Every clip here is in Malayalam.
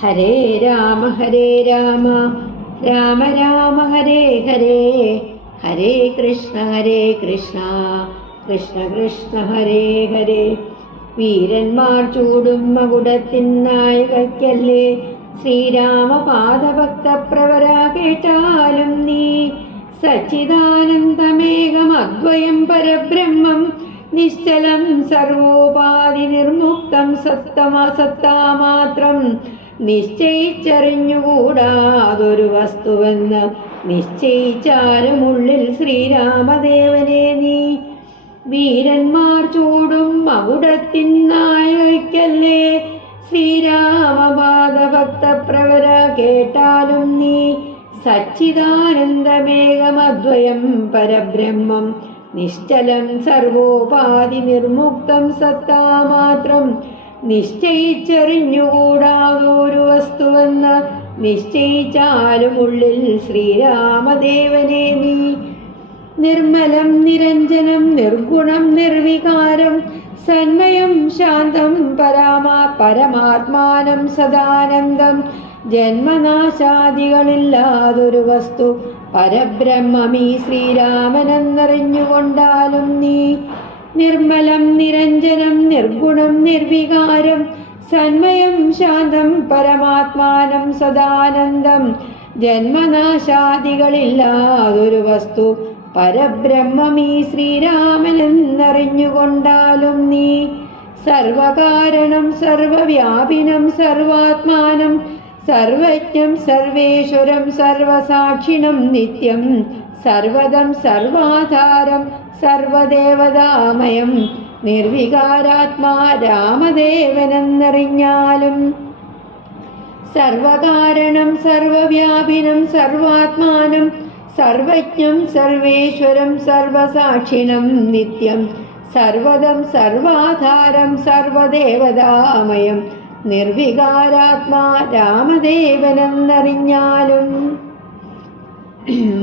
ഹരേ രാമ ഹരേ രാമ. രാമ രാമ ഹരേ ഹരേ. ഹരേ കൃഷ്ണ ഹരേ കൃഷ്ണ. കൃഷ്ണ കൃഷ്ണ ഹരേ ഹരേ. വീരന്മാർ ചൂടും മകുടത്തിൻ നായകയ്ക്കല്ലേ ശ്രീരാമ പാദഭക്ത പ്രവര കേട്ടാലും നീ. സച്ചിദാനന്ദമേകം അദ്വയം പരബ്രഹ്മം. നിശ്ചലം സർവോപാധി നിർമുക്തം സത്തമ സത്താമാത്രം നിശ്ചയിച്ചറിഞ്ഞുകൂടാതൊരു വസ്തുവെന്ന് നിശ്ചയിച്ചാലും ഉള്ളിൽ ശ്രീരാമദേവനെ നീ. വീരന്മാർ ചൂടും മകുടത്തിൻ നായകല്ലേ ശ്രീരാമപാദഭക്തപ്രവര കേട്ടാലും നീ. സച്ചിദാനന്ദമേകമദ്വയം പരബ്രഹ്മം നിശ്ചലം സർവോപാധി നിർമുക്തം സത്താമാത്രം നിശ്ചയിച്ചറിഞ്ഞുകൂടാതൊരു വസ്തുവെന്ന് നിശ്ചയിച്ചാലും ഉള്ളിൽ ശ്രീരാമദേവനെ നീ. നിർമ്മലം നിരഞ്ജനം നിർഗുണം നിർവികാരം സന്മയം ശാന്തം പരാമാ പരമാത്മാനം സദാനന്ദം. ജന്മനാശാദികളില്ലാതൊരു വസ്തു പരബ്രഹ്മമീ ശ്രീരാമനെന്നറിഞ്ഞുകൊണ്ടാലും നീ. നിർമ്മലം നിരഞ്ജനം നിർഗുണം നിർവികാരം സന്മയം ശാന്തം പരമാത്മാനം സദാനന്ദം. ജന്മനാശാദികളില്ലാതൊരു വസ്തു പരബ്രഹ്മമീ ശ്രീരാമനെന്നറിഞ്ഞുകൊണ്ടാലും നീ സർവകാരണം സർവവ്യാപിനം സർവാത്മാനം സർവജ്ഞം സർവേശ്വരം സർവസാക്ഷിണം നിത്യം സർവദം സർവാധാരം സർവദേവതാമയം നിർവികാരാത്മാ രാമദേവനെന്നറിഞ്ഞാലും സർവകാരണം സർവവ്യാപിനം സർവാത്മാനം സർവജ്ഞം സർവേശ്വരം സർവസാക്ഷിണം നിത്യം സർവദം സർവാധാരം സർവദേവതാമയം നിർവികാരാത്മാ രാമദേവനെന്നറിഞ്ഞാലും.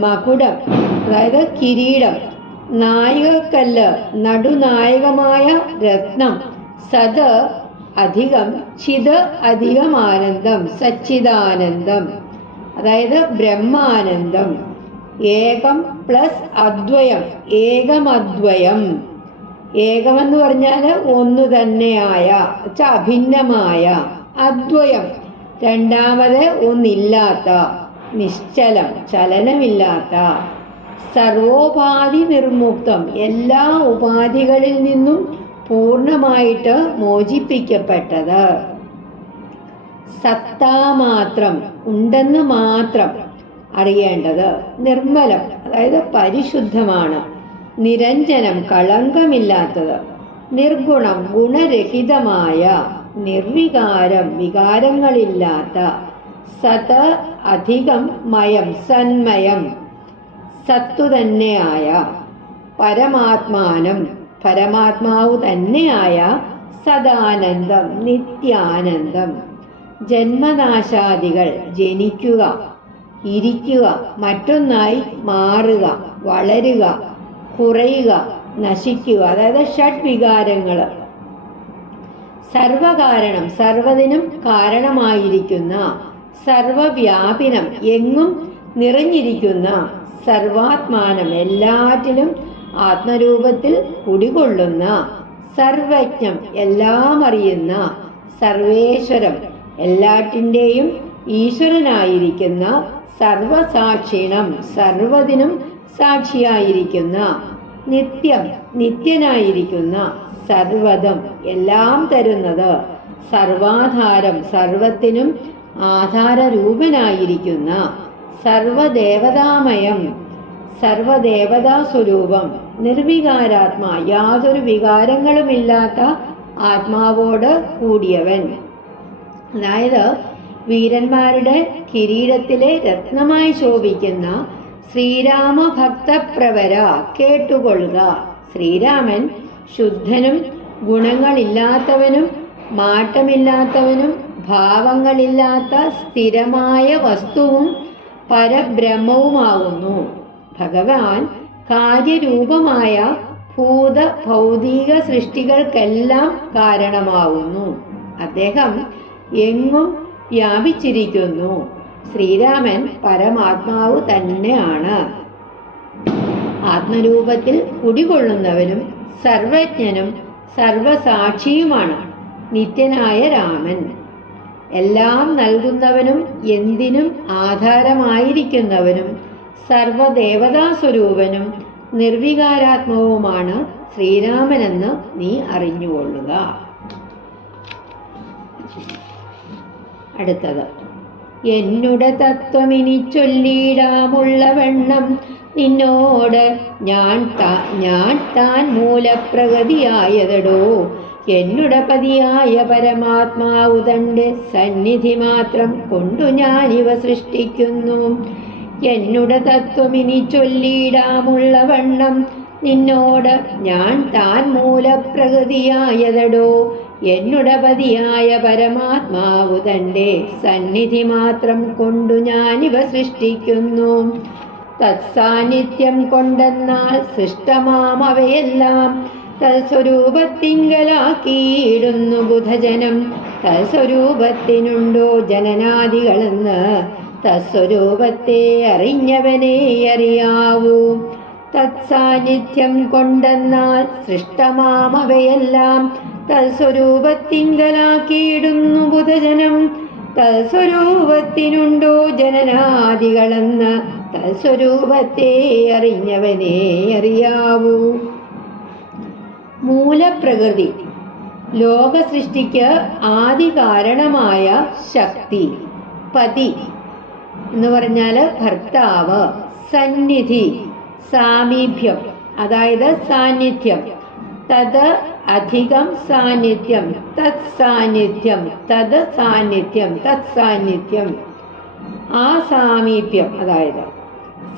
മകുടം അതായത് കിരീടം നായികക്കല്ല് നടുനായകമായ രത്നം. സത് അധികം ചിത് അധികം ആനന്ദം സച്ചിദാനന്ദം. അതായത് ബ്രഹ്മാനന്ദം. ഏകം പ്ലസ് അദ്വയം ഏകമദ്വയം. ഏകമെന്ന് പറഞ്ഞാൽ ഒന്ന് തന്നെയായ അഭിന്നമായ. അദ്വയം രണ്ടാമത് ഒന്നില്ലാത്ത നിശ്ചലം ചലനമില്ലാത്ത. സർവോപാധി നിർമുക്തം. എല്ലാ ഉപാധികളിൽ നിന്നും പൂർണമായിട്ട് മോചിപ്പിക്കപ്പെട്ടത്. സത്താമാത്രം ഉണ്ടെന്ന് മാത്രം അറിയേണ്ടത് നിർമ്മലം അതായത് പരിശുദ്ധമാണ്. നിരഞ്ജനം കളങ്കമില്ലാത്തത്. നിർഗുണം ഗുണരഹിതമായ നിർവികാരം വികാരങ്ങളില്ലാത്ത സത് അധികം മയം സന്മയം. സത്തു തന്നെയായ പരമാത്മാനം പരമാത്മാവ് തന്നെയായ സദാനന്ദം നിത്യാനന്ദം. ജന്മനാശാദികൾ ജനിക്കുക ഇരിക്കുക മറ്റൊന്നായി മാറുക വളരുക കുറയുക നശിക്കുക. അതായത് ഷഡ് വികാരങ്ങൾ സർവകാരണം സർവതിനും കാരണമായിരിക്കുന്ന സർവവ്യാപിനം എങ്ങും നിറഞ്ഞിരിക്കുന്ന സർവാത്മാനം എല്ലാറ്റിലും ആത്മരൂപത്തിൽ കുടികൊള്ളുന്ന സർവജ്ഞം എല്ലാം അറിയുന്ന സർവേശ്വരം എല്ലാറ്റിന്റെയും ഈശ്വരനായിരിക്കുന്ന സർവസാക്ഷിണം സർവതിനും സാക്ഷിയായിരിക്കുന്ന നിത്യം നിത്യനായിരിക്കുന്ന സർവതം എല്ലാം തരുന്നത് സർവാധാരം സർവത്തിനും ആധാരരൂപനായിരിക്കുന്ന സർവദേവതാമയം സർവദേവതാ സ്വരൂപം നിർവികാരാത്മാ യാതൊരു വികാരങ്ങളുമില്ലാത്ത ആത്മാവോട് കൂടിയവൻ. അതായത് വീരന്മാരുടെ കിരീടത്തിലെ രത്നമായി ശോഭിക്കുന്ന ശ്രീരാമ ഭക്തപ്രവര കേട്ടുകൊള്ളുക. ശ്രീരാമൻ ശുദ്ധനും ഗുണങ്ങളില്ലാത്തവനും മാറ്റമില്ലാത്തവനും ഭാവങ്ങളില്ലാത്ത സ്ഥിരമായ വസ്തുവും പരബ്രഹ്മവുമാകുന്നു ഭഗവാൻ കാര്യരൂപമായ ഭൂത ഭൗതിക സൃഷ്ടികൾക്കെല്ലാം കാരണമാവുന്നു. അദ്ദേഹം എങ്ങും വ്യാപിച്ചിരിക്കുന്നു. ശ്രീരാമൻ പരമാത്മാവ് തന്നെയാണ്. ആത്മരൂപത്തിൽ കുടികൊള്ളുന്നവനും സർവജ്ഞനും സർവസാക്ഷിയുമാണ് നിത്യനായ രാമൻ. എല്ലാം നൽകുന്നവനും എന്തിനും ആധാരമായിരിക്കുന്നവനും സർവദേവതാസ്വരൂപനും നിർവികാരാത്മവുമാണ് ശ്രീരാമനെന്ന് നീ അറിഞ്ഞുകൊള്ളുക. അടുത്തത്. എന്നുടെ തത്വമിനി ചൊല്ലിടാമുള്ള വെണ്ണം നിന്നോട് ഞാൻ ഞാൻ താൻ മൂലപ്രഗതിയായതടോ? എന്നുടെ പതിയായ പരമാത്മാവു തന്റെ സന്നിധി മാത്രം കൊണ്ടു ഞാനിവ സൃഷ്ടിക്കുന്നു. എന്നുടെ തത്വമിനി ചൊല്ലിയിടാമുള്ള വണ്ണം നിന്നോട് ഞാൻ താൻ മൂലപ്രകൃതിയായതടോ. എന്നുടപതിയായ പരമാത്മാവു തന്റെ സന്നിധി മാത്രം കൊണ്ടു ഞാനിവ സൃഷ്ടിക്കുന്നു. തത്സാന്നിധ്യം കൊണ്ടെന്നാൽ സൃഷ്ടമാം അവയെല്ലാം. തൽസ്വരൂപത്തിങ്കലാക്കിയിടുന്നു ബുധജനം. തൽസ്വരൂപത്തിനുണ്ടോ ജനനാദികളെന്ന്? തത്സ്വരൂപത്തെ അറിഞ്ഞവനെ അറിയാവൂ. തത്സാന്നിധ്യം കൊണ്ടെന്നാൽ സൃഷ്ടമാമവയെല്ലാം തൽസ്വരൂപത്തിങ്കലാക്കിയിടുന്നു ബുധജനം. തൽസ്വരൂപത്തിനുണ്ടോ ജനനാദികളെന്ന്? തൽസ്വരൂപത്തെ അറിഞ്ഞവനെ അറിയാവൂ. മൂലപ്രകൃതി. ലോക സൃഷ്ടിക്ക് ആദി കാരണമായ ശക്തി പതി എന്ന് പറഞ്ഞാൽ ഭർത്താവ് സന്നിധി സാമീപ്യം അതായത് സാന്നിധ്യം. തത് അധികം സാന്നിധ്യം തത് സാന്നിധ്യം തത് സാന്നിധ്യം തത് സാന്നിധ്യം. ആ സാമീപ്യം അതായത്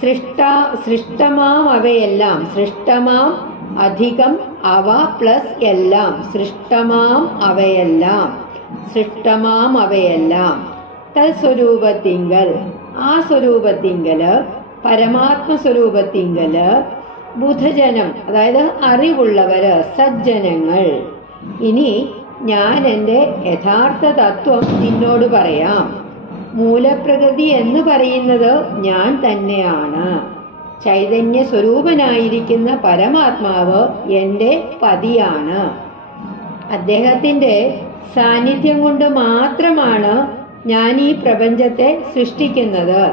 സൃഷ്ട സൃഷ്ടമാം അവയെല്ലാം സൃഷ്ടമാം അധികം അവ പ്ലസ് എല്ലാം സൃഷ്ടമാം അവയെല്ലാം സൃഷ്ടമാം അവയെല്ലാം. തൽസ്വരൂപത്തിങ്കൽ ആ സ്വരൂപത്തിങ്കൽ പരമാത്മ സ്വരൂപത്തിങ്കൽ ബുധജനം അതായത് അറിവുള്ളവര് സജ്ജനങ്ങൾ. ഇനി ഞാൻ എന്റെ യഥാർത്ഥ തത്വം നിന്നോട് പറയാം. മൂലപ്രകൃതി എന്ന് പറയുന്നത് ഞാൻ തന്നെയാണ്. ചൈതന്യ സ്വരൂപനായിരിക്കുന്ന പരമാത്മാവ് എന്റെ പതിയാണ്. അദ്ദേഹത്തിന്റെ സാന്നിധ്യം കൊണ്ട് മാത്രമാണ് ഞാൻ ഈ പ്രപഞ്ചത്തെ സൃഷ്ടിക്കുന്നത്.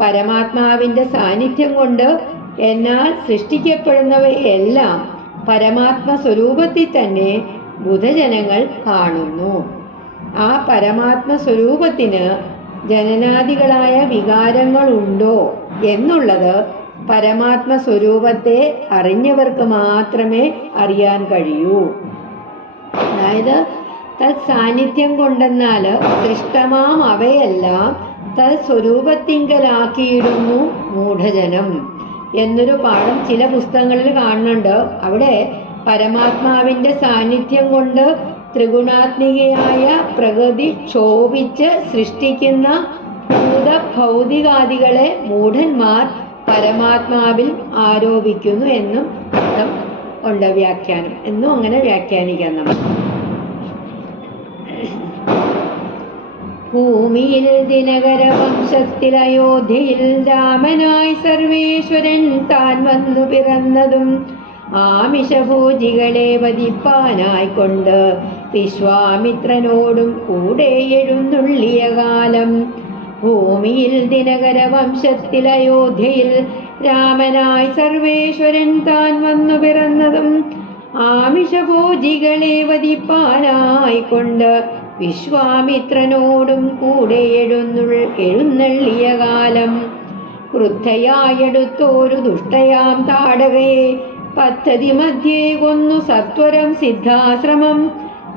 പരമാത്മാവിന്റെ സാന്നിധ്യം കൊണ്ട് എന്നാൽ സൃഷ്ടിക്കപ്പെടുന്നവയെല്ലാം പരമാത്മ സ്വരൂപത്തിൽ തന്നെ ബുധജനങ്ങൾ കാണുന്നു. ആ പരമാത്മ സ്വരൂപത്തിന് ജനനാദികളായ വികാരങ്ങളുണ്ടോ എന്നുള്ളത് പരമാത്മ സ്വരൂപത്തെ അറിഞ്ഞവർക്ക് മാത്രമേ അറിയാൻ കഴിയൂ. അതായത് തത് സാന്നിധ്യം കൊണ്ടെന്നാൽ സൃഷ്ടമാം അവയെല്ലാം തത് സ്വരൂപത്തിങ്കലാക്കിയിടുന്നു മൂഢജനം എന്നൊരു പാഠം ചില പുസ്തകങ്ങളിൽ കാണുന്നുണ്ട്. അവിടെ പരമാത്മാവിന്റെ സാന്നിധ്യം കൊണ്ട് ത്രിഗുണാത്മികയായ പ്രകൃതി ക്ഷോഭിച്ച് സൃഷ്ടിക്കുന്ന ഭൂത ഭൗതികാദികളെ മൂഢന്മാർ പരമാത്മാവിൽ ആരോപിക്കുന്നു എന്നും അർത്ഥം ഉണ്ട് വ്യാഖ്യാനം. എന്നും അങ്ങനെ വ്യാഖ്യാനിക്കാം നമ്മൾ. ഭൂമിയിൽ ദിനകര വംശത്തിൽ അയോധ്യയിൽ രാമനായി സർവേശ്വരൻ താൻ വന്നു പിറന്നതും ആമിഷഭോജികളെ വധിപ്പാനായി കൊണ്ട് വിശ്വാമിത്രനോടും കൂടെ എഴുന്നള്ളിയ കാലം ഭൂമിയിൽ ദിനകര വംശത്തിൽ അയോധ്യയിൽ രാമനായി സർവേശ്വരൻ താൻ വന്നു പിറന്നതും ആമിഷഭോജികളെ വധിപ്പാനായിക്കൊണ്ട് വിശ്വാമിത്രനോടും കൂടെ എഴുന്നു എഴുന്നള്ളിയ കാലം. ക്രുദ്ധയായെടുത്തോരു ദുഷ്ടയാം താടകയെ പദ്ധതി മധ്യേ കൊന്നു സത്വരം സിദ്ധാശ്രമം.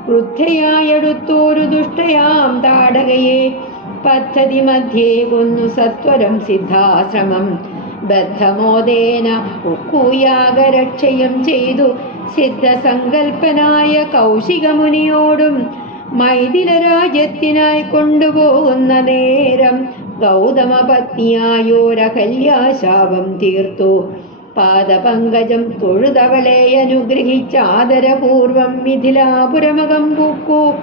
ക്രുദ്ധയായെടുത്തോരു ദുഷ്ടയാം താടകയെ പദ്ധതി മധ്യേ കൊന്നു സത്വരം സിദ്ധാശ്രമം. ബദ്ധമോദേന ഉക്കൂയാഗരക്ഷയം ചെയ്തു. സിദ്ധസങ്കൽപ്പനായ കൗശികമുനിയോടും മൈഥില രാജ്യത്തിനായി കൊണ്ടുപോകുന്ന നേരം ഗൗതമ പത്നിയായോരകല്യാശാപം തീർത്തു. പാദപങ്കജം തൊഴുതവളെ അനുഗ്രഹിച്ച ആദരപൂർവം മിഥിലാപുരമകം പൂക്കു.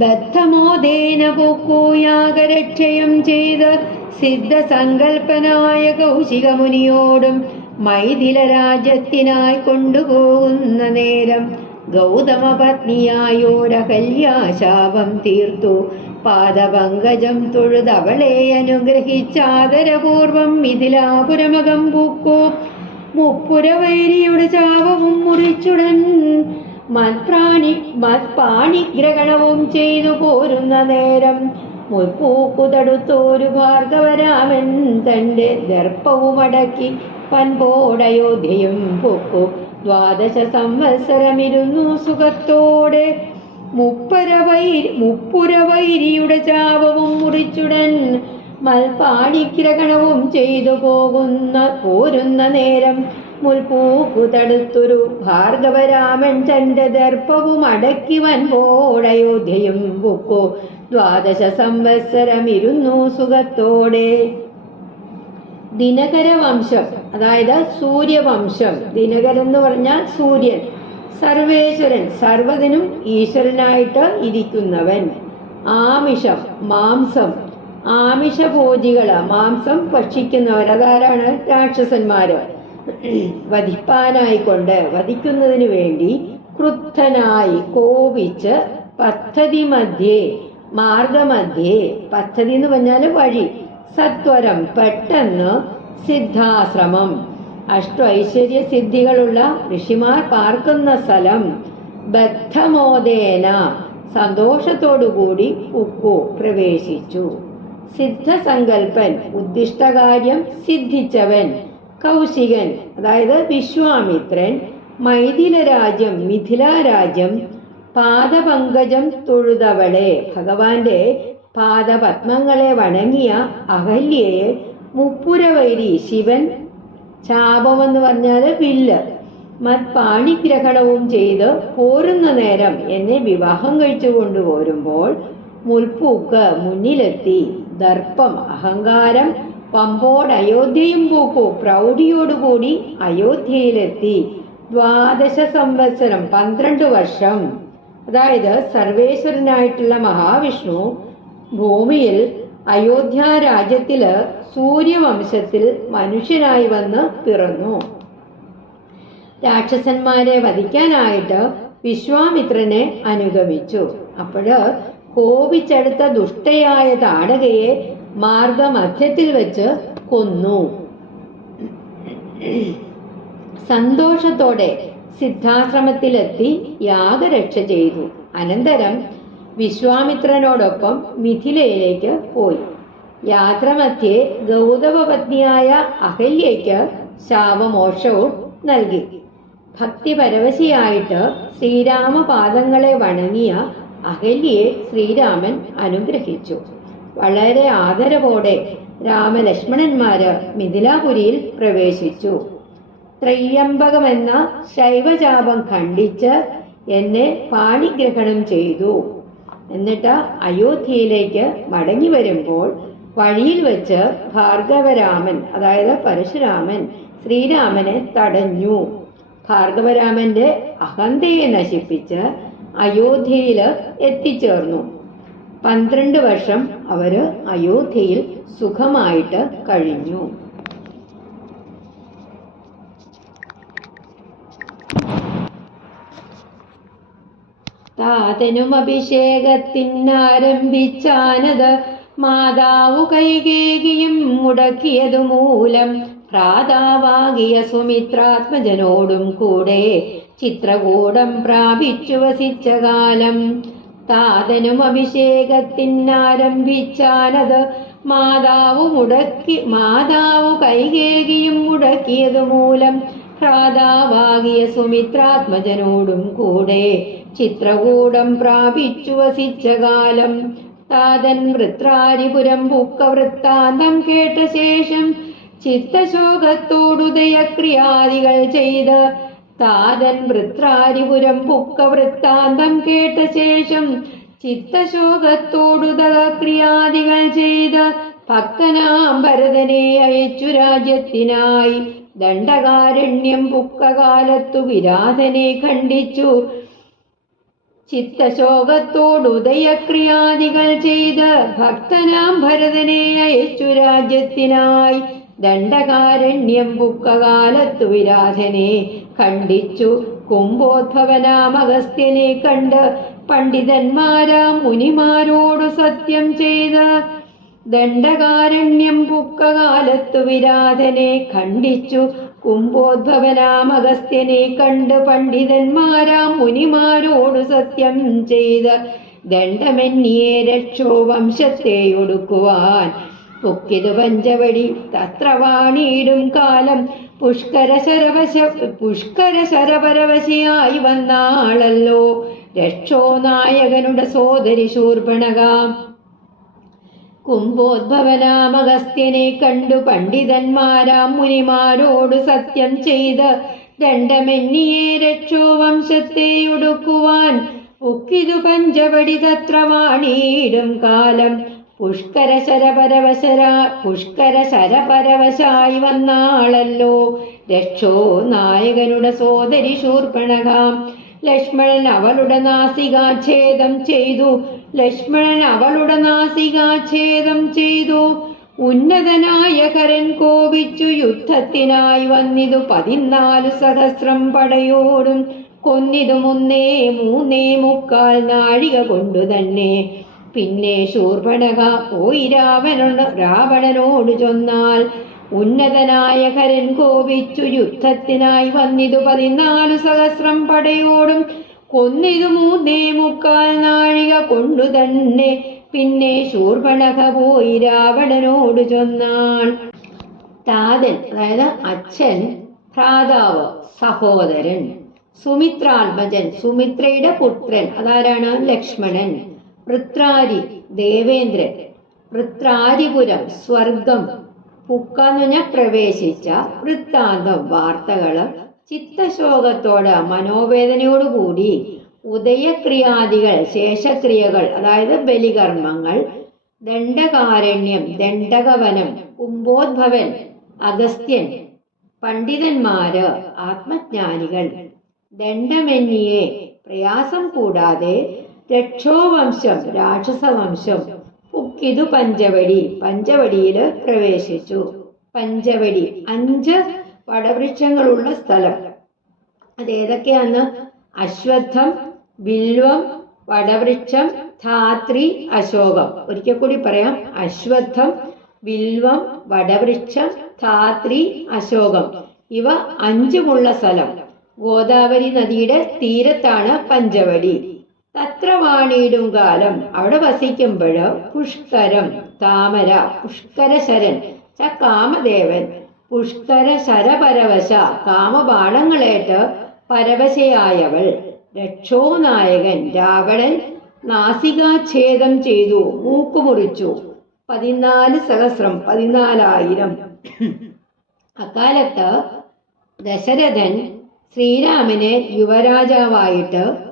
ബദ്ധമോദേന പൊക്കോയാഗരക്ഷയം ചെയ്ത് സിദ്ധസങ്കൽപ്പനായ കൗശികമുനിയോടും മൈഥില രാജ്യത്തിനായി കൊണ്ടുപോകുന്ന നേരം ഗൗതമ പത്നിയായോരകല്യാശാപം തീർത്തു. പാദപങ്കജം തൊഴുതവളെ അനുഗ്രഹിച്ചാദരപൂർവം മിഥിലാപുരമകം പൂക്കോ. മുപ്പുരവൈരിയുടെ ചാപവും മുറിച്ചുടൻ മത്പ്രാണി മത്പാണിഗ്രഹണവും ചെയ്തു പോരുന്ന നേരം മുൽപ്പൂക്കു തടുത്തോരു ഭാർഗവരാമൻ തന്റെ ദർപ്പവുമടക്കി പൻപോടയോധ്യയും പൊക്കു ദ്വാദശ സംവത്സരമിരുന്നു സുഖത്തോടെ. മുപ്പരവൈരി മുപ്പുരവൈരിയുടെ ചാപവും മുറിച്ചുടൻ മൽപാണിഗ്രഹണവും ചെയ്തു പോകുന്ന പോരുന്ന നേരം മുൽപൂക്കു തടുത്തൊരു ഭാർഗവരാമൻ തന്റെ ദർപ്പവും അടക്കി വൻപോടയോധ്യയും പൊക്കോ. ദ്വാദശ സംവത്സരം ഇരുന്നു സുഖത്തോടെ. ദിനകര വംശം അതായത് സൂര്യവംശം. ദിനകരൻ എന്ന് പറഞ്ഞാൽ സൂര്യൻ. സർവേശ്വരൻ സർവതിനും ഈശ്വരനായിട്ട് ഇരിക്കുന്നവൻ. ആമിഷം മാംസം. ആമിഷഭോജികൾ മാംസം ഭക്ഷിക്കുന്നവർ. അതാരാണ്? രാക്ഷസന്മാര്. വധിപ്പാനായിക്കൊണ്ട് വധിക്കുന്നതിന് വേണ്ടി ക്രുദ്ധനായി കോപിച്ച് പദ്ധതി മധ്യേ മാർഗമധ്യേ പദ്ധതി എന്ന് പറഞ്ഞാൽ വഴി സത്വരം പെട്ടെന്ന് സിദ്ധാശ്രമം. അഷ്ട ഐശ്വര്യ സിദ്ധികളുള്ള ഋഷിമാർ പാർക്കുന്ന സ്ഥലം ബദ്ധമോദേന സന്തോഷത്തോടുകൂടി ഉപ്പു പ്രവേശിച്ചു. സിദ്ധസങ്കൽപ്പൻ ഉദ്ദിഷ്ടകാര്യം സിദ്ധിച്ചവൻ. കൗശികൻ അതായത് വിശ്വാമിത്രൻ മൈഥില രാജ്യം മിഥില രാജ്യം പാദപങ്കജം തൊഴുതവളെ ഭഗവാന്റെ പാദപത്മങ്ങളെ വണങ്ങിയ അഹല്യയെ മുപ്പുരവൈരി ശിവൻ ചാപം എന്ന് പറഞ്ഞാൽ വില്ല് മത്പാണിഗ്രഹണവും ചെയ്ത് പോരുന്ന നേരം എന്നെ വിവാഹം കഴിച്ചു കൊണ്ടുപോരുമ്പോൾ മുൽപ്പൂക്ക് മുന്നിലെത്തി ദർപ്പം അഹങ്കാരം പമ്പോട് അയോധ്യയും പൂക്കു. പ്രൗഢിയോടുകൂടി അയോധ്യയിലെത്തി. ദ്വാദശ സംവത്സരം പന്ത്രണ്ട് വർഷം. അതായത് സർവേശ്വരനായിട്ടുള്ള മഹാവിഷ്ണു ഭൂമിയിൽ അയോധ്യ രാജ്യത്തിൽ സൂര്യവംശത്തിൽ മനുഷ്യനായി വന്ന് പിറന്നു. രാക്ഷസന്മാരെ വധിക്കാനായിട്ട് വിശ്വാമിത്രനെ അനുഗമിച്ചു. അപ്പോഴ് കോപിച്ചെടുത്ത ദുഷ്ടയായ താടകയെ മാർഗമധ്യത്തിൽ വെച്ച് കൊന്നു. സന്തോഷത്തോടെ സിദ്ധാശ്രമത്തിലെത്തി യാഗരക്ഷ ചെയ്തു. അനന്തരം വിശ്വാമിത്രനോടൊപ്പം മിഥിലയിലേക്ക് പോയി. യാത്രമധ്യേ ഗൗതമപത്നിയായ അഹല്യയ്ക്ക് ശാപമോക്ഷവും നൽകി. ഭക്തിപരവശിയായിട്ട് ശ്രീരാമപാദങ്ങളെ വണങ്ങിയ അഹല്യയെ ശ്രീരാമൻ അനുഗ്രഹിച്ചു. വളരെ ആദരവോടെ രാമലക്ഷ്മണന്മാര് മിഥിലാപുരിയിൽ പ്രവേശിച്ചു. ത്രയ്യംബകമെന്ന ശൈവചാപം ഖണ്ഡിച്ച് എന്നെ പാണിഗ്രഹണം ചെയ്തു. എന്നിട്ട് അയോധ്യയിലേക്ക് മടങ്ങി വരുമ്പോൾ വഴിയിൽ വെച്ച് ഭാർഗവരാമൻ അതായത് പരശുരാമൻ ശ്രീരാമനെ തടഞ്ഞു. ഭാർഗവരാമന്റെ അഹന്തയെ നശിപ്പിച്ച് അയോധ്യയിൽ എത്തിച്ചേർന്നു. പന്ത്രണ്ട് വർഷം അവർ അയോധ്യയിൽ സുഖമായിട്ട് കഴിഞ്ഞു. താതനും അഭിഷേകത്തിനാരംഭിച്ചാനത് മാതാവു കൈകേകിയും മുടക്കിയതു മൂലം ഭ്രാതാവാകിയ സുമിത്രാത്മജനോടും കൂടെ ചിത്രകൂടം പ്രാപിച്ചു വസിച്ച കാലം. താതനും അഭിഷേകത്തിനാരംഭിച്ചാനത് മാതാവ് മുടക്കി മാതാവ് കൈകേകിയും മുടക്കിയതു മൂലം ഭ്രാതാവാകിയ സുമിത്രാത്മജനോടും കൂടെ ചിത്രകൂടം പ്രാപിച്ചു വസിച്ച കാലം. താതൻ വൃത്രാരിപുരം പൂക്ക വൃത്താന്തം കേട്ട ശേഷം ചിത്തശോകത്തോടുദയക്രിയാദികൾ ചെയ്ത് താതൻ വൃത്രാരിപുരം പുക്ക വൃത്താന്തം കേട്ട ശേഷം ചിത്തശോകത്തോടു ക്രിയാദികൾ ചെയ്ത് ഭക്തനാം ഭരതനെ അയച്ചു രാജ്യത്തിനായി. ദണ്ഡകാരണ്യം പുക്കകാലത്തു വിരാധനെ ഖണ്ഡിച്ചു. ചിത്തശോകത്തോടുദയക്രിയാദികൾ ചെയ്ത് ഭക്തനാം ഭരതനെ അയച്ചു രാജ്യത്തിനായി. ദണ്ഡകാരണ്യം ബുക്കകാലത്തു വിരാധനെ കണ്ടിച്ചു കുംഭോദ്ഭവനാമഗസ്ത്യനെ കണ്ട് പണ്ഡിതന്മാരാം മുനിമാരോടു സത്യം ചെയ്ത് ദണ്ഡകാരണ്യം പുക്കകാലത്തു വിരാധനെ ഖണ്ഡിച്ചു കുംഭോദ്ഭവനാമഗസ്ത്യനെ കണ്ട് പണ്ഡിതന്മാരാം മുനിമാരോടു സത്യം ചെയ്ത് ദണ്ഡമെന്നിയെ രക്ഷോ വംശത്തെ ഒടുക്കുവാൻ പൊക്കിത് പഞ്ചവടി തത്രവാണിയിടും കാലം. പുഷ്കര സരവശ പുഷ്കര സരപരവശയായി വന്നാളല്ലോ. രക്ഷോ നായകനുടെ സോദരി ശൂർപ്പണക. കുംഭോദ്ഭവനാമഗസ്ത്യനെ കണ്ടു പണ്ഡിതന്മാരാം മുനിമാരോട് സത്യം ചെയ്ത് ദണ്ഡമെന്നിയെ രക്ഷോ വംശത്തെ ഒടുക്കുവാൻ പൊക്കിതു പഞ്ചവടി തത്രവാണീടും കാലം. പുഷ്കര ശരപരവശരാ പുഷ്കര ശരപരവശായി വന്നാളല്ലോ. രക്ഷോ നായകനുടെ സോദരി ശൂർപ്പണകാം. ലക്ഷ്മണൻ അവളുടെ നാസികാച്ഛേദം ചെയ്തു. ലക്ഷ്മണൻ അവളുടെ നാസികാച്ഛേദം ചെയ്തു. ഉന്നതനായ കരൻ കോപിച്ചു യുദ്ധത്തിനായി വന്നിതു പതിനാലു സഹസ്രം പടയോടും. കൊന്നിതു മൂന്നേ മുക്കാൽ നാഴിക കൊണ്ടു തന്നെ. പിന്നെ ശൂർപണക പോയി രാവണ രാവണനോട് ചൊന്നാൽ ഉന്നതനായ കരൻ കോപിച്ചു യുദ്ധത്തിനായി വന്നിതു പതിനാലു സഹസ്രം പടയോടും കൊന്നിതു മൂന്നേ മുക്കാൽ നാഴിക കൊണ്ടു തന്നെ. പിന്നെ ശൂർപണക പോയി രാവണനോട് ചൊന്നാൾ താതൻ അതായത് അച്ഛൻ ഭ്രാതാവ് സഹോദരൻ സുമിത്രാത്മജൻ സുമിത്രയുടെ പുത്രൻ അതാരാണ്? ലക്ഷ്മണൻ. വൃത്രാരി ദേവേന്ദ്രൻ. വൃത്രാരിപുരം സ്വർഗം. പുക്ക എന്ന് പറഞ്ഞാൽ പ്രവേശിച്ച വൃത്താന്തം വാർത്തകൾ ചിത്തശോകത്തോട് മനോവേദനയോടുകൂടി ഉദയക്രിയാദികൾ ശേഷക്രിയകൾ അതായത് ബലികർമ്മങ്ങൾ ദണ്ഡകാരണ്യം ദണ്ഡകവനം കുംഭോദ്ഭവൻ അഗസ്ത്യൻ പണ്ഡിതന്മാര് ആത്മജ്ഞാനികൾ. ദണ്ഡമെന്നിയെ പ്രയാസം കൂടാതെ രക്ഷോവംശം രാക്ഷസവംശം പുക്കിതു പഞ്ചവടി പഞ്ചവടിയിൽ പ്രവേശിച്ചു. പഞ്ചവടി അഞ്ച് വടവൃക്ഷങ്ങളുള്ള സ്ഥലം. അതേതൊക്കെയാന്ന് അശ്വത്ഥം ബിൽവം വടവൃക്ഷം ധാത്രി അശോകം. ഒരിക്കൽ കൂടി പറയാം. അശ്വത്ഥം ബിൽവം വടവൃക്ഷം ധാത്രി അശോകം. ഇവ അഞ്ചുമുള്ള സ്ഥലം. ഗോദാവരി നദിയുടെ തീരത്താണ് പഞ്ചവടി. തത്രവാണിയിടും കാലം. അവിടെ വസിക്കുമ്പോൾ പുഷ്കരം താമര പുഷ്കരശരൻ ച കാമദേവൻ പുഷ്കര ശരപരവശ കാമബാണങ്ങളേറ്റ് പരവശയായവൾ. രക്ഷോ നായകൻ രാവണൻ നാസികാച്ഛേദം ചെയ്തു മൂക്കുമുറിച്ചു. പതിനാല് സഹസ്രം പതിനാലായിരം. അക്കാലത്ത് ദശരഥൻ ശ്രീരാമനെ യുവരാജാവായിട്ട്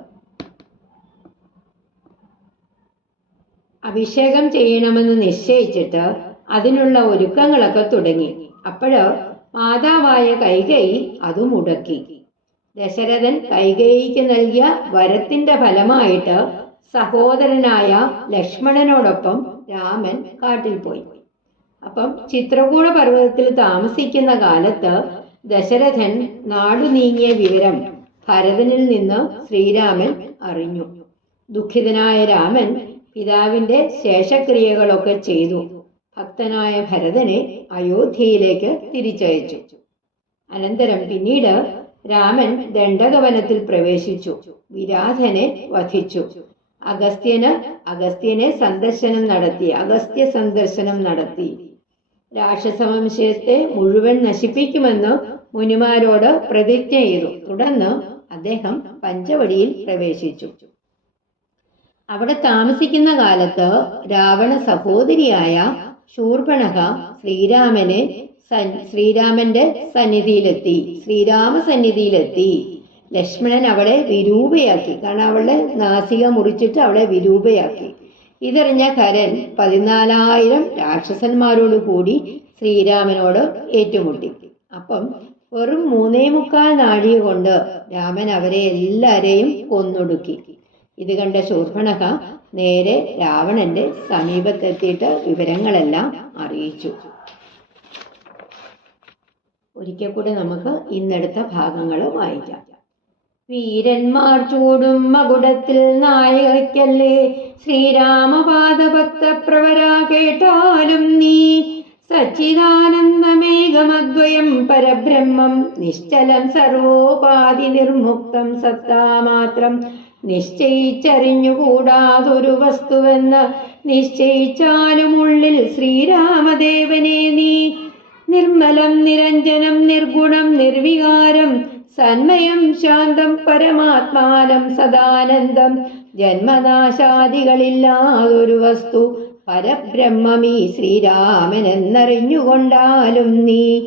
അഭിഷേകം ചെയ്യണമെന്ന് നിശ്ചയിച്ചിട്ട് അതിനുള്ള ഒരുക്കങ്ങളൊക്കെ തുടങ്ങി. അപ്പോഴ് മാതാവായ കൈകൈ അത് മുടക്കി. ദശരഥൻ കൈകൈക്ക് നൽകിയ വരത്തിന്റെ ഫലമായിട്ട് സഹോദരനായ ലക്ഷ്മണനോടൊപ്പം രാമൻ കാട്ടിൽ പോയി. അപ്പം ചിത്രകൂട പർവതത്തിൽ താമസിക്കുന്ന കാലത്ത് ദശരഥൻ നാടു നീങ്ങിയ വിവരം ഭരതനിൽ നിന്ന് ശ്രീരാമൻ അറിഞ്ഞു. ദുഃഖിതനായ രാമൻ പിതാവിന്റെ ശേഷക്രിയകളൊക്കെ ചെയ്തു. ഭക്തനായ ഭരതനെ അയോധ്യയിലേക്ക് തിരിച്ചയച്ചു. അനന്തരം പിന്നീട് രാമൻ ദണ്ഡകവനത്തിൽ പ്രവേശിച്ചു. വിരാധനെ വധിച്ചു. അഗസ്ത്യന് അഗസ്ത്യനെ സന്ദർശനം നടത്തി. അഗസ്ത്യ സന്ദർശനം നടത്തി. രാക്ഷസവംശത്തെ മുഴുവൻ നശിപ്പിക്കുമെന്ന് മുനിമാരോട് പ്രതിജ്ഞ ചെയ്തു. തുടർന്ന് അദ്ദേഹം പഞ്ചവടിയിൽ പ്രവേശിച്ചു. അവിടെ താമസിക്കുന്ന കാലത്ത് രാവണ സഹോദരിയായ ശൂർപണക ശ്രീരാമന് ശ്രീരാമന്റെ സന്നിധിയിലെത്തി ശ്രീരാമ സന്നിധിയിലെത്തി ലക്ഷ്മണൻ അവളെ വിരൂപയാക്കി കാരണം അവളെ നാസിക മുറിച്ചിട്ട് അവളെ വിരൂപയാക്കി. ഇതറിഞ്ഞ കരൻ പതിനാലായിരം രാക്ഷസന്മാരോട് കൂടി ശ്രീരാമനോട് ഏറ്റുമുട്ടി. അപ്പം വെറും മൂന്നേ മുക്കാൽ നാഴിക കൊണ്ട് രാമൻ അവരെ എല്ലാരെയും കൊന്നൊടുക്കി. ഇത് കണ്ട ശൂർഭണക നേരെ രാവണന്റെ സമീപത്തെത്തിയിട്ട് വിവരങ്ങളെല്ലാം അറിയിച്ചു. ഒരിക്കൽ കൂടെ നമുക്ക് ഇന്നെടുത്ത ഭാഗങ്ങൾ വായിക്കാം. വീരന്മാർ ചൂടും മകുടത്തിൽ നായകയ്ക്കല്ലേ? ശ്രീരാമപാദഭക്ത പ്രവരാ കേട്ടാലും നീ സച്ചിദാനന്ദമേകമദ്വയം പരബ്രഹ്മം നിശ്ചലം സർവോപാധി നിർമുക്തം സത്താമാത്രം നിശ്ചയിച്ചറിഞ്ഞുകൂടാതൊരു വസ്തുവെന്ന് നിശ്ചയിച്ചാലും ഉള്ളിൽ ശ്രീരാമദേവനെ നീ. നിർമ്മലം നിരഞ്ജനം നിർഗുണം നിർവികാരം സന്മയം ശാന്തം പരമാത്മാനം സദാനന്ദം ജന്മനാശാദികളില്ലാതൊരു വസ്തു പരബ്രഹ്മമീ ശ്രീരാമനെന്നറിഞ്ഞുകൊണ്ടാലും നീ.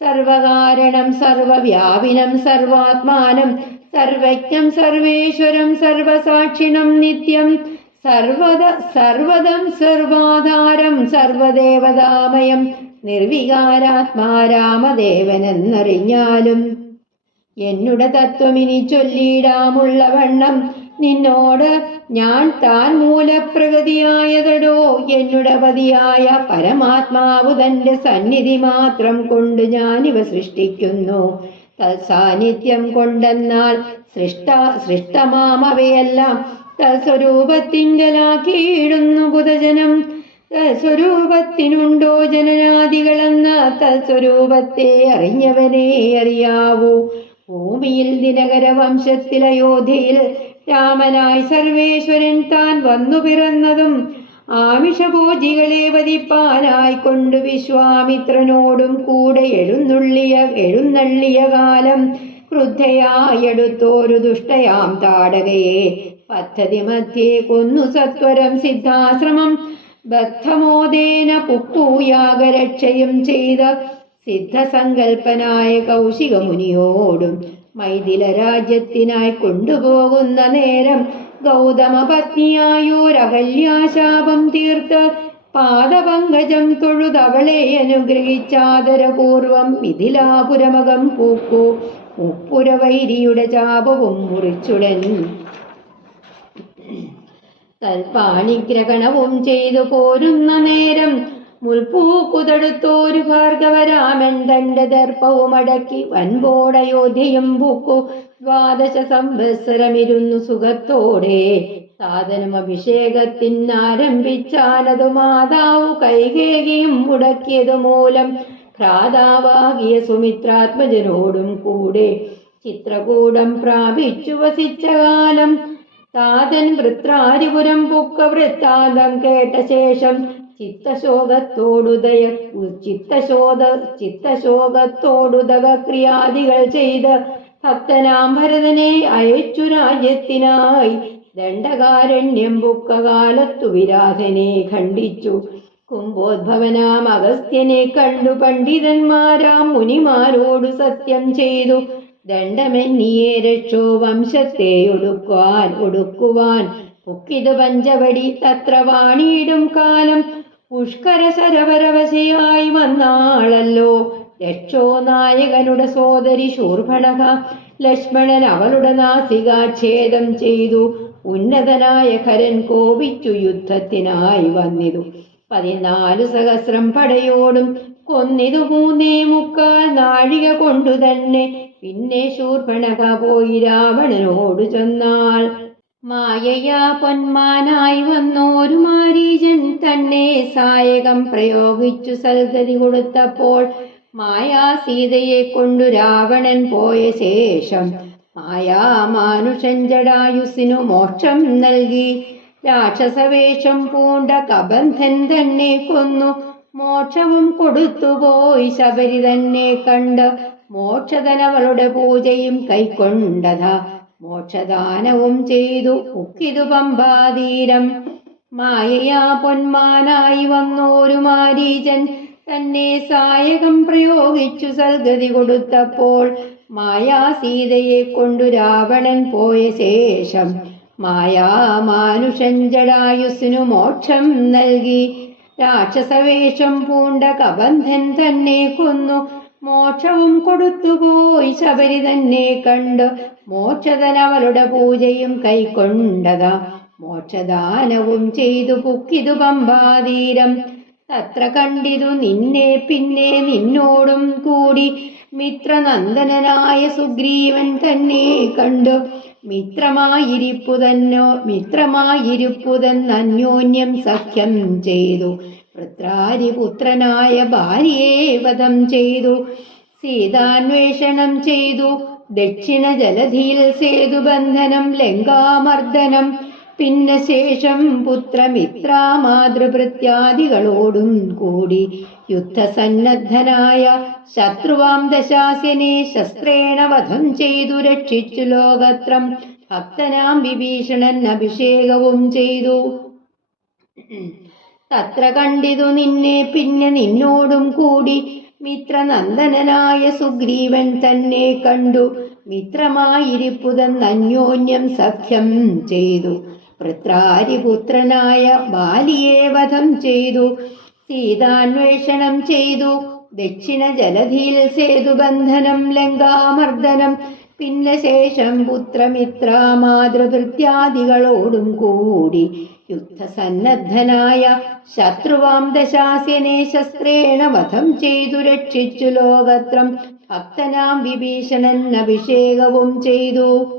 സർവകാരണം സർവവ്യാപിനം സർവാത്മാനം സർവജ്ഞം സർവേശ്വരം സർവസാക്ഷിണം നിത്യം. സർവത സർവദം സർവാധാരം സർവദേവതാമയം. നിർവികാരാത്മാ രാമദേവനെന്നറിഞ്ഞാലും. എന്നുടെ തത്വമിനി ചൊല്ലിയിടാമുള്ള വണ്ണം നിന്നോട് ഞാൻ താൻ മൂലപ്രകൃതിയായതടോ. എന്നുടെ പതിയായ പരമാത്മാവ് തന്റെ സന്നിധി മാത്രം കൊണ്ട് ഞാനിവ സൃഷ്ടിക്കുന്നു. തത്സാന്നിധ്യം കൊണ്ടെന്നാൽ സൃഷ്ട സൃഷ്ടമാമവയെല്ലാം തത്സ്വരൂപത്തിങ്കലാക്കിയിടുന്നു ബുധജനം തത്സ്വരൂപത്തിനുണ്ടോ ജനനാദികളെന്ന തത്സ്വരൂപത്തെ അറിഞ്ഞവനെ അറിയാവൂ. ഭൂമിയിൽ ദിനകര വംശത്തിൽ രാമനായി സർവേശ്വരൻ താൻ വന്നു പിറന്നതും ആമിഷഭോജികളെ വധിപ്പാനായിക്കൊണ്ട് വിശ്വാമിത്രനോടും കൂടെ എഴുന്നള്ളിയ എഴുന്നള്ളിയ കാലം ക്രുദ്ധയായെടുത്തോരു ദുഷ്ടയാം താടകയെ. പദ്ധതി മധ്യേ കൊന്നു സത്വരം സിദ്ധാശ്രമം. ബദ്ധമോദേന പുക്കൂയാഗരക്ഷയും ചെയ്ത സിദ്ധസങ്കൽപ്പനായ കൗശിക മുനിയോടും മൈഥില രാജ്യത്തിനായി കൊണ്ടുപോകുന്ന നേരം ഗൗതമ പത്നിയായോരകല്യാശാപം തീർത്ത് പാദപങ്കജം തൊഴുതവളെ അനുഗ്രഹിച്ചാദരപൂർവം മിഥിലാപുരമകം പൂക്കു. മുപ്പുരവൈരിയുടെ ചാപവും മുറിച്ചുടൻ തൽപാണിഗ്രഹണവും ചെയ്തു പോരുന്ന നേരം മുൽപൂക്കുതടുത്തോരു ഭാർഗവരാമൻ തന്റെ ദർപ്പവും അടക്കി വൻപോടയോധ്യയും പൂക്കു. ദ്വാദശ സംവത്സരമിരുന്നു സുഖത്തോടെ. സാധനം അഭിഷേകത്തിനാരംഭിച്ചാനതു മാതാവ് കൈകേകിയും മുടക്കിയതു മൂലം ഭ്രാതാവാകിയ സുമിത്രാത്മജനോടും കൂടെ ചിത്രകൂടം പ്രാപിച്ചു വസിച്ച കാലം. താതൻ വൃത്രാരിപുരം പുക്ക വൃത്താന്തം കേട്ട ശേഷം ചിത്തശോകത്തോടുദയ ചിത്തശോക ചിത്തശോകത്തോടുദക ക്രിയാദികൾ ചെയ്ത് ഭക്തനാം ഭരതനെ അയച്ചു രാജ്യത്തിനായി. ദണ്ഡകാരണ്യം ബുക്കകാലത്തു വിരാധനെ ഖണ്ഡിച്ചു. കുംഭോദ്ഭവനാം അഗസ്ത്യനെ കണ്ടു. പണ്ഡിതന്മാരാം മുനിമാരോട് സത്യം ചെയ്തു. ദണ്ഡമെന്നിയെ രക്ഷോ വംശത്തെ ഒടുക്കുവാൻ ഒടുക്കുവാൻ. പൊക്കിത് പഞ്ചവടി തത്ര വാണിയിടും കാലം. പുഷ്കര സരവരവശയായി വന്നാളല്ലോ. രക്ഷോ നായകനുടെ സോദരി ശൂർഭണക ലക്ഷ്മണൻ അവളുടെ നാസികാച്ഛേദം ചെയ്തു. ഉന്നതനായ ഖരൻ കോപിച്ചു യുദ്ധത്തിനായി വന്നിതു. പതിനാലു സഹസ്രം പടയോടും കൊന്നിതു മൂന്നേ മുക്കാൽ നാഴിക കൊണ്ടു തന്നെ. പിന്നെ ശൂർഭണക പോയി രാവണനോട് ചെന്നാൾ മായയാ പൊന്മാനായി വന്നോരു മാരീജൻ തന്നെ സായകം പ്രയോഗിച്ചു സൽഗതി കൊടുത്തപ്പോൾ മായാ സീതയെ കൊണ്ടു രാവണൻ പോയ ശേഷം മായാ മാനുഷൻ ജടായുസിനു മോക്ഷം നൽകി. രാക്ഷസവേഷം പൂണ്ട കബന്ധൻ തന്നെ കൊന്നു. മോക്ഷവും കൊടുത്തുപോയി ശബരി തന്നെ കണ്ട് മോക്ഷധനവളുടെ പൂജയും കൈക്കൊണ്ടതാ. മോക്ഷദാനവും ചെയ്തു ഉക്കിതു പമ്പാതീരം. മായയാ പൊന്മാനായി വന്നോരു മാരീചൻ തന്നെ സായകം പ്രയോഗിച്ചു സൽഗതി കൊടുത്തപ്പോൾ മായാ സീതയെ കൊണ്ടു രാവണൻ പോയ ശേഷം മായാ മാനുഷൻ ജടായുസിനു മോക്ഷം നൽകി. രാക്ഷസവേഷം പൂണ്ട കബന്ധൻ തന്നെ കൊന്നു. മോക്ഷവും കൊടുത്തുപോയി ശബരി തന്നെ കണ്ട്. മോക്ഷതൻ അവളുടെ പൂജയും കൈക്കൊണ്ടതാ. മോക്ഷദാനവും ചെയ്തു പുക്കിതു പമ്പാതീരം. തത്ര കണ്ടിതു നിന്നെ പിന്നെ നിന്നോടും കൂടി. മിത്രനന്ദനായ സുഗ്രീവൻ തന്നെ കണ്ടു. മിത്രമായിരിപ്പു തന്നോ മിത്രമായിരിപ്പുതെന്ന് അന്യോന്യം സഖ്യം ചെയ്തു. വൃത്രാരിപുത്രനായ ഭാര്യയെ വധം ചെയ്തു. സീതാന്വേഷണം ചെയ്തു. ദക്ഷിണ ജലധിയിൽ സേതുബന്ധനം ലങ്കാമർദ്ദനം പിന്നെ ശേഷം പുത്രമിത്രാമാതൃഭൃത്യാദികളോടും കൂടി യുദ്ധസന്നദ്ധനായ ശത്രുവാം ദശാസിനെ ശസ്ത്രേണ വധം ചെയ്തു രക്ഷിച്ചു ലോകത്രം. ഭക്തനാം വിഭീഷണൻ അഭിഷേകവും ചെയ്തു. തത്ര കണ്ടിതു നിന്നെ പിന്നെ നിന്നോടും കൂടി മിത്രനന്ദനായ സുഗ്രീവൻ തന്നെ കണ്ടു. മിത്രമായിരിപ്പുതെന്ന് അന്യോന്യം സഖ്യം ചെയ്തു. വൃത്രാരിപുത്രനായ ബാലിയെ വധം ചെയ്തു. സീതാന്വേഷണം ചെയ്തു. ദക്ഷിണ ജലധിയിൽ സേതുബന്ധനം ലങ്കാമർദ്ദനം. പിന്നെ ശേഷം പുത്രമിത്ര മാതൃഭൃത്യാദികളോടും കൂടി യുദ്ധസന്നദ്ധനായ ശത്രുവാം ദശാസ്യനെ ശസ്ത്രേണ വധം ചെയ്തു രക്ഷിച്ചു ലോകത്രം. ഭക്തനാം വിഭീഷണൻ അഭിഷേകവും ചെയ്തു.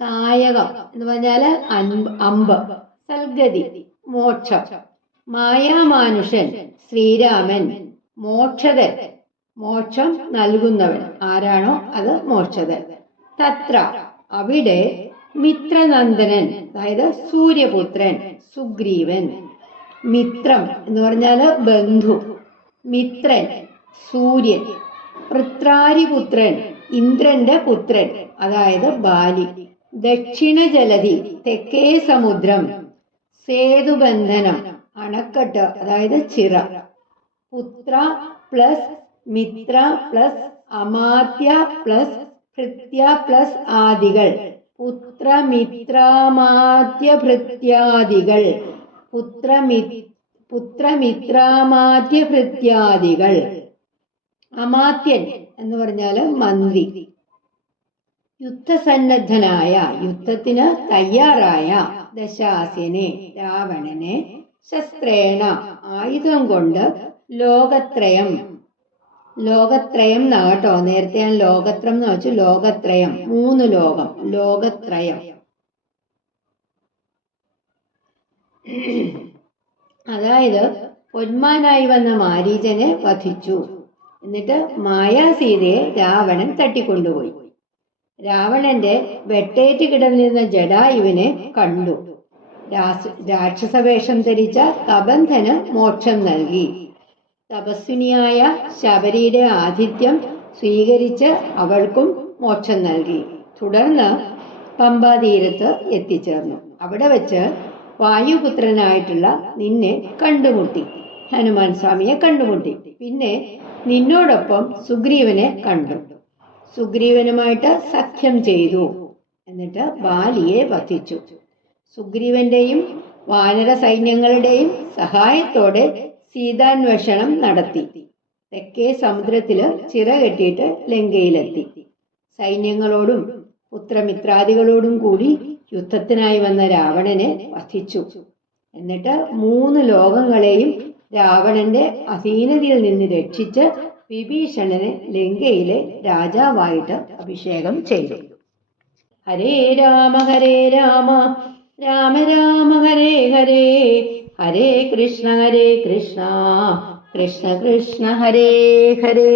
സായകം എന്ന് പറഞ്ഞാൽ അൻപ് അമ്പ്. സൽഗതി മോക്ഷം. മായാമാനുഷൻ ശ്രീരാമൻ. മോക്ഷതൻ. മോക്ഷം നൽകുന്നവൻ. ആരാണോ അത് മോക്ഷതൻ. തത്ര അവിടെ മിത്രനന്ദനൻ അതായത് സൂര്യപുത്രൻ സുഗ്രീവൻ. മിത്രം എന്ന് പറഞ്ഞാൽ ബന്ധു. മിത്രൻ സൂര്യൻ. വൃത്രാരിപുത്രൻ ഇന്ദ്രന്റെ പുത്രൻ അതായത് ബാലി. ദക്ഷിണ ജലധി തെക്കേ സമുദ്രം സേതുബന്ധനം അണക്കെട്ട് അതായത് ചിറ. പുത്ര പ്ലസ് മിത്ര പ്ലസ് അമാത്യ പ്ലസ് ഭൃത്യ പ്ലസ് ആദികൾ. പുത്രമിത്രാമാത്യ ഭൃത്യാദികൾ. പുത്രമി പുത്രമിത്രാമാത്യ ഭൃത്യാദികൾ. അമാത്യൻ എന്ന് പറഞ്ഞാൽ മന്ത്രി. യുദ്ധസന്നദ്ധനായ യുദ്ധത്തിന് തയ്യാറായ ദശാസ്യനെ രാവണനെ ശസ്ത്രേണ ആയുധം കൊണ്ട് ലോകത്രയം. ലോകത്രയം നാട്ടോ നേരത്തെ ഞാൻ ലോകത്രം എന്ന് വെച്ചു. ലോകത്രയം. മൂന്ന് ലോകം. ലോകത്രയം. അതായത് പൊന്മാനായി വന്ന മാരീചനെ വധിച്ചു. എന്നിട്ട് മായാസീതയെ രാവണൻ തട്ടിക്കൊണ്ടുപോയി. രാവണന്റെ വെട്ടേറ്റ് കിടന്നിരുന്ന ജഡായുവിനെ കണ്ടു. രാക്ഷസവേഷം ധരിച്ച കബന്ധന് മോക്ഷം നൽകി. തപസ്വിനിയായ ശബരിയുടെ ആതിഥ്യം സ്വീകരിച്ച് അവൾക്കും മോക്ഷം നൽകി. തുടർന്ന് പമ്പാതീരത്ത് എത്തിച്ചേർന്നു. അവിടെ വെച്ച് വായുപുത്രനായിട്ടുള്ള നിന്നെ കണ്ടുമുട്ടി. ഹനുമാൻ സ്വാമിയെ കണ്ടുമുട്ടി. പിന്നെ നിന്നോടൊപ്പം സുഗ്രീവനെ കണ്ടു. സുഗ്രീവനുമായിട്ട് സഖ്യം ചെയ്തു. എന്നിട്ട് ബാലിയെ വധിച്ചു. സുഗ്രീവന്റെയും വാനര സൈന്യങ്ങളുടെയും സഹായത്തോടെ സീതാന്വേഷണം നടത്തി. തെക്കേ സമുദ്രത്തിൽ ചിറ കെട്ടിയിട്ട് ലങ്കയിലെത്തി. സൈന്യങ്ങളോടും പുത്രമിത്രാദികളോടും കൂടി യുദ്ധത്തിനായി വന്ന രാവണനെ വധിച്ചു. എന്നിട്ട് മൂന്ന് ലോകങ്ങളെയും രാവണന്റെ അധീനതയിൽ നിന്ന് രക്ഷിച്ച് വിഭീഷണനെ ലങ്കയിലെ രാജാവായിട്ട് അഭിഷേകം ചെയ്തു. ഹരേ രാമ ഹരേ രാമ രാമ രാമ ഹരേ ഹരേ ഹരേ കൃഷ്ണ ഹരേ കൃഷ്ണ കൃഷ്ണ കൃഷ്ണ ഹരേ ഹരേ.